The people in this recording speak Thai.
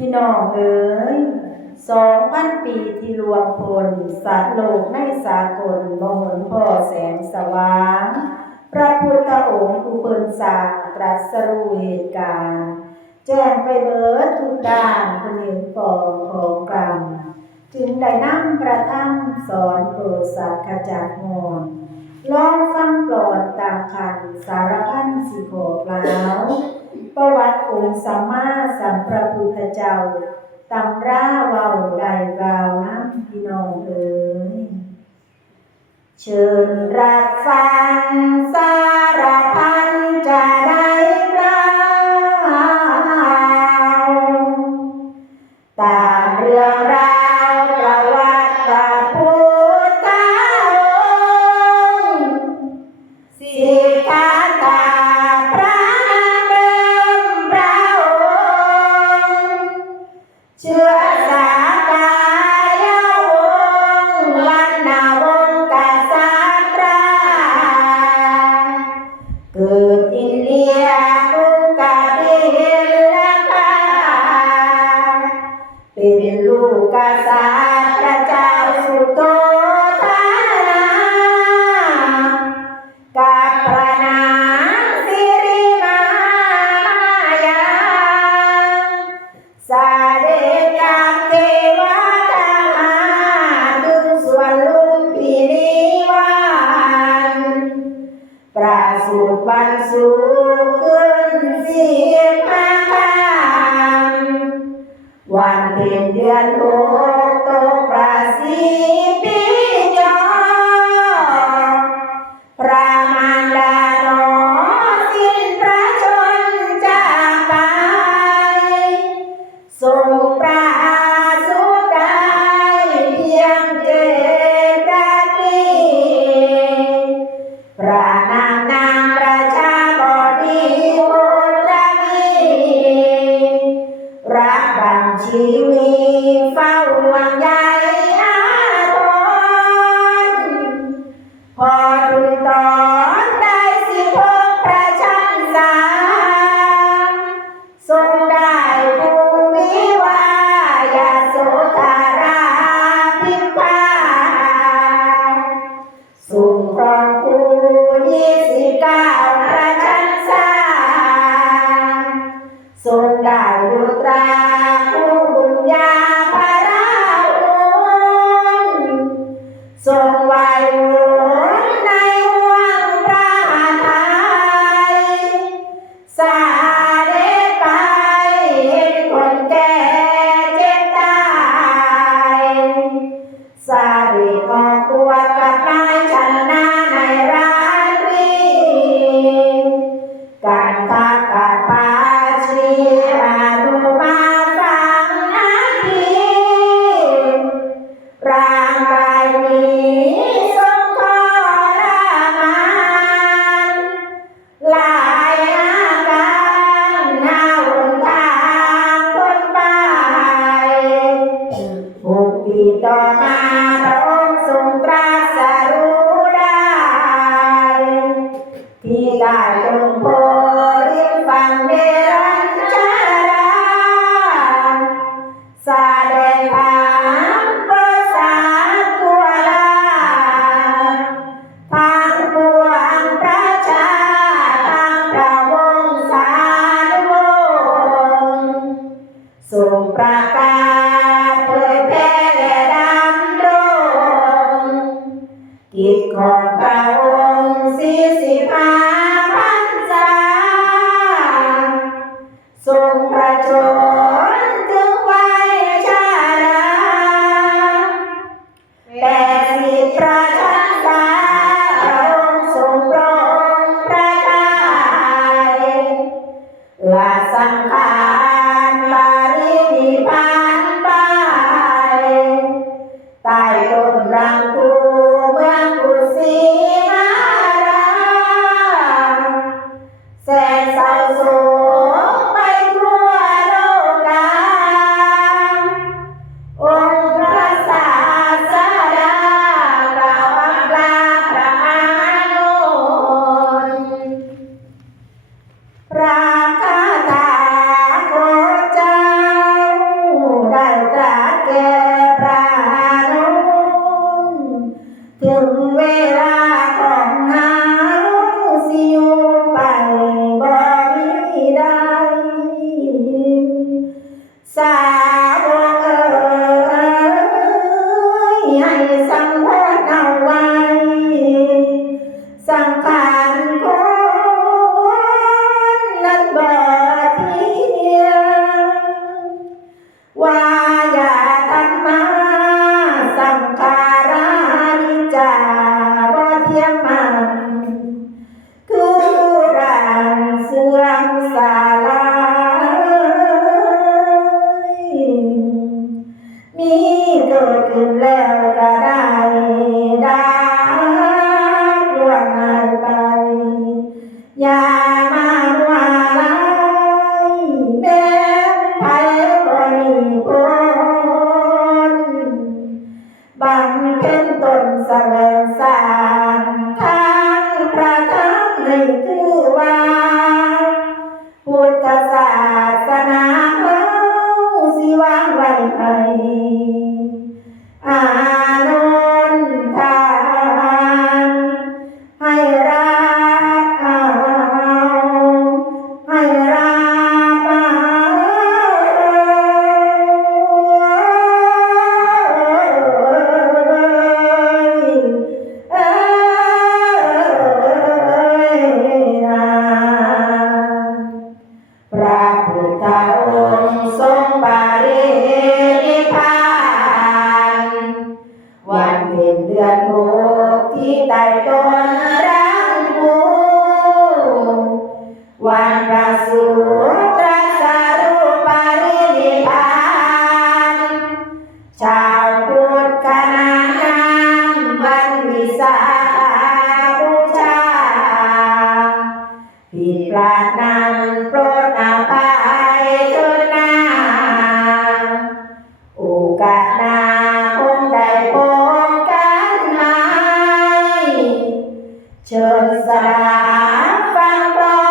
พี่น้องเอ๋ยสองพันปีที่รวมพลสัตว์โลกในสากลมงนพ่อแสงสว่างพระพุทธองค์ผู้เปินสร้างตรัสรู้เหตุการณ์ แจ้งไปเบิดทุกด้านคนเห็นฟองของกรรม จึงได้นำพระธรรมสอนโปรดสัตว์ขจัดมนลองฟังปลอดตามคันสารพันสิโขกล่าว ประวัติองค์สัมมาสัมพระพุทธเจ้าตำราเวาได้กล่าวน้ำพี่น้องเอ๋ยเชิญรับฟังสา เประสูตรวันสุขขึ้นสิบห้าค่ำวันเพ็ญเดือนหกตก พอถึงตอนได้สิพบพระชันสามทรงได้ภูมิวายาโสธาราพิมพาทรงครองภูยี่สิบเก้าพระชันสามทรงได้ดุตราผู้บุญญาภาราอุนทรงไหว มาพระองค์ทรงตรัส Tchau! นแล้ ปลาดนำโปรดนาไปจนนาอกาสนาคงได้พบกันไหมเชิญสลาฟังกลอ